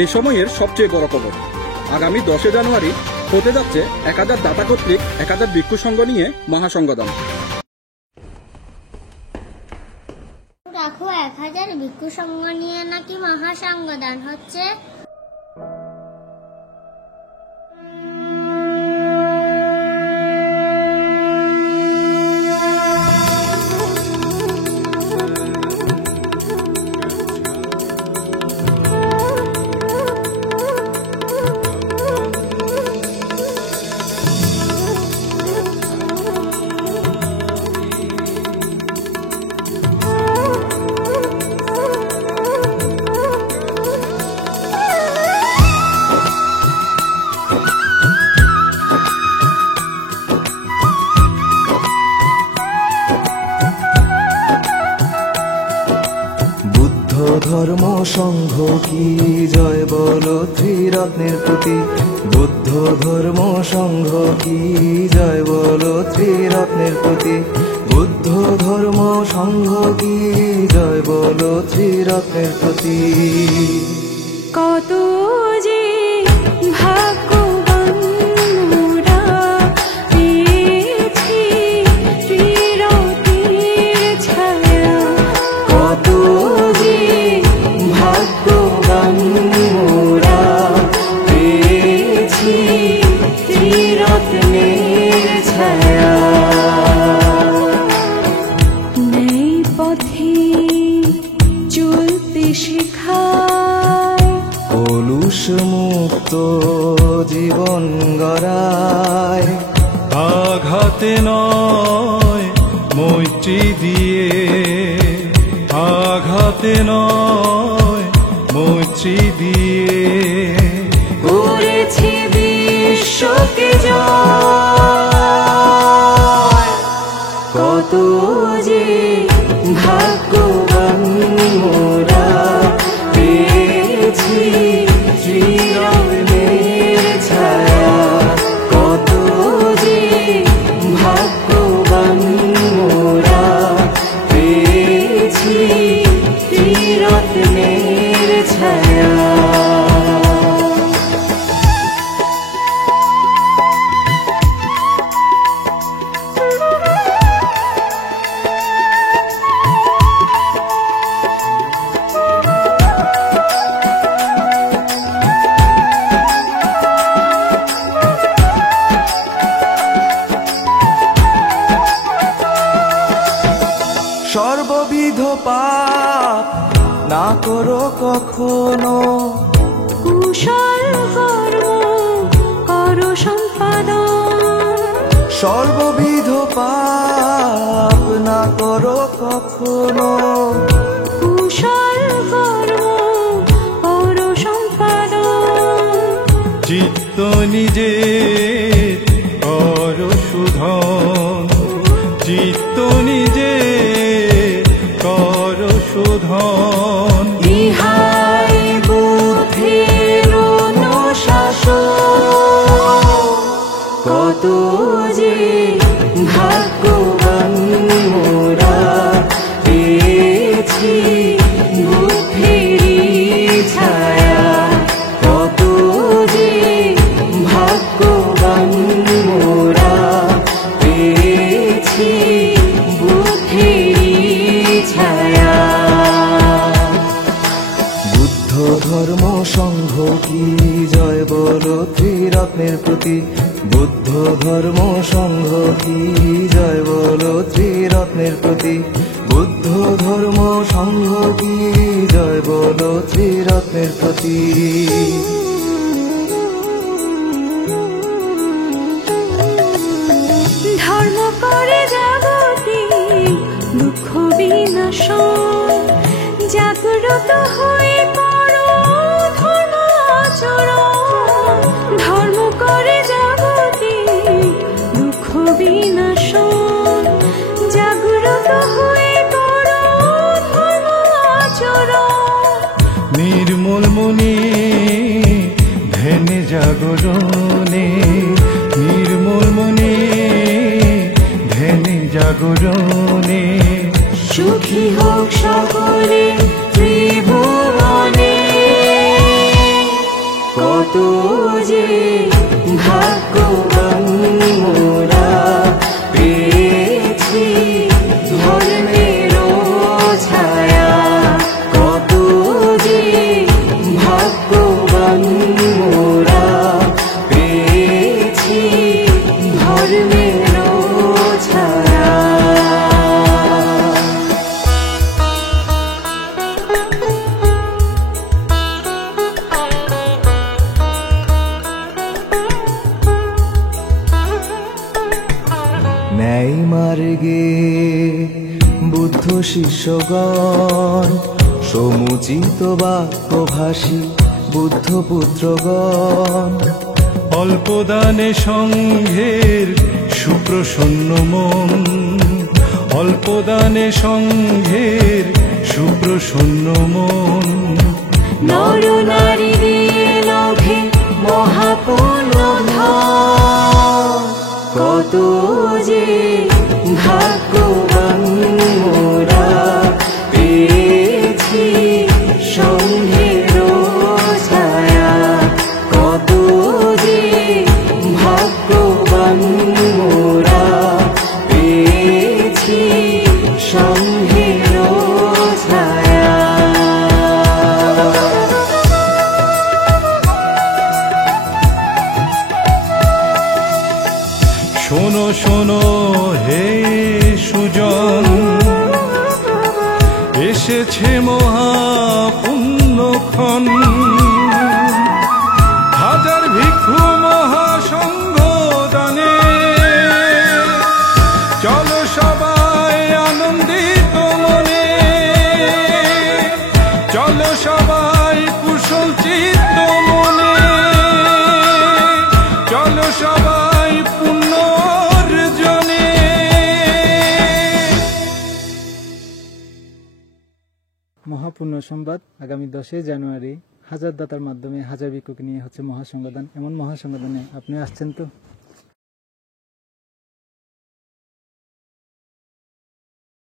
এই সময়ের সবচেয়ে বড় খবর, আগামী 10 জানুয়ারি হতে যাচ্ছে 1000 দাতা কর্তৃক 1000 ভিক্ষু সংঘ নিয়ে মহাসংঘদান। দেখো 1000 ভিক্ষু সংঘ নিয়ে নাকি মহাসংঘদান হচ্ছে। ধর্ম সংঘ কি জয় বলো ত্রিরত্নের প্রতি, বুদ্ধ ধর্ম সংঘ কি জয় বলো ত্রিরত্নের প্রতি, বুদ্ধ ধর্ম সংঘ কি জয় বলো ত্রিরত্নের প্রতি। কত যে ভাগ্যবান মোরা পেয়েছি ত্রিরত্নের ছায়া, কত যে ভাগ্যবান মোরা পেয়েছি ত্রিরত্নের ছায়া। নেই পথে চলতে শেখায়, কলুষ মুক্ত জীবন গড়ায়, আঘাতে নয় মৈত্রী দিয়ে, আঘাতে নয় মৈত্রী দিয়ে, করেছি বিশ্বকে জয়। কত যে ভাগ্যবান মোরা পেয়েছি ত্রিরত্নের ছায়া, কত যে ভাগ্যবান মোরা পেয়েছি ত্রিরত্নের ছায়া। সর্ববিধ পাপ না করো কখনো, কুশল কর্ম করো সম্পাদন, সর্ববিধ পাপ না করো কখনো, কুশল কর্ম করো সম্পাদন, চিত্ত নিজে কর শোধন, চিত্ত নিজে কর শোধন, ইহাই বুদ্ধির অনুশাসন। কত যে ভাগ্যবান মোরা পেয়েছি বুদ্ধির ছায়া, কত যে ভাগ্যবান মোরা পেয়েছি বুদ্ধির ছায়া। বুদ্ধ ধর্ম সংঘ কি জয় বলো ত্রিরত্নের প্রতি, বুদ্ধ ধর্ম সংঘ কি জয় বলো ত্রিরত্নের প্রতি, বুদ্ধ ধর্ম সংঘ কি জয় বলো ত্রিরত্নের প্রতি। ধর্ম করে জগতে দুঃখ বিনাশন, জাগ্রত হয়ে করো ধর্ম আচরণ, ধর্ম করে জগতে দুঃখ বিনাশন, জাগ্রত হয়ে করো ধর্ম আচরণ, নির্মল মনে ধ্যানে জাগরণে, নির্মল মনে ধ্যানে জাগরণে, সুখী হোক সকলে ত্রিভুবনে। কত যে ভাগ্যবান মোরা পেয়েছি ধর্মের ছায়া, কত যে ভাগ্যবান মোরা পেয়েছি ধর্মের ছায়া। ন্যায় মার্গে বুদ্ধ শিষ্যগণ, সমুচিত বাক্যভাষী বুদ্ধ পুত্রগণ, অল্প দানে সংঘের সুপ্রসন্ন মন, অল্প দানে সংঘের সুপ্রসন্ন মন, নর নারী লোভে মহাপুণ্য ধন, কত যে ভাগ্যবান মোরা পেয়েছি সংঘের ছায়া, কত যে ভাগ্যবান মোরা পেয়েছি সংঘের ছায়া। শোনো শোনো হে সুজন, এসেছে মহাপুণ্যক্ষণ, হাজার ভিক্ষু মহাসংঘ দানে, চলো সবাই আনন্দিত মনে, চলো সবাই কুশল চিত্ত মনে, চলো সবাই পুণ্য অর্জনে। মহাপূর্ণ সংবাদ, আগামী 10 জানুয়ারি হাজার দাতার মাধ্যমে হাজার ভিক্ষুকে নিয়ে হচ্ছে মহাসংগদান। এমন মহাসংগদানে আপনি আসছেন তো?